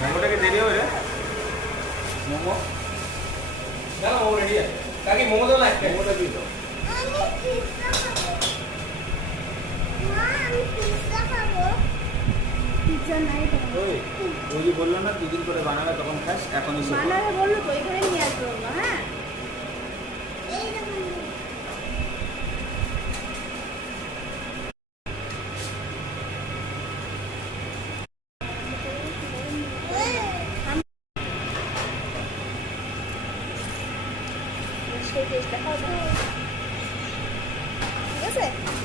মোমোটাকে দেরি হবে রে মোমো না ও রেডি আছে কাকি মোমো দাও না একটা মোমোটা দিয়ে দাও ওই যে বললো না দুদিন করে বানাবে তখন খাস এখনই বানাবে বললো তো এখানে নিয়ে আসবো হ্যাঁ ঠিক আছে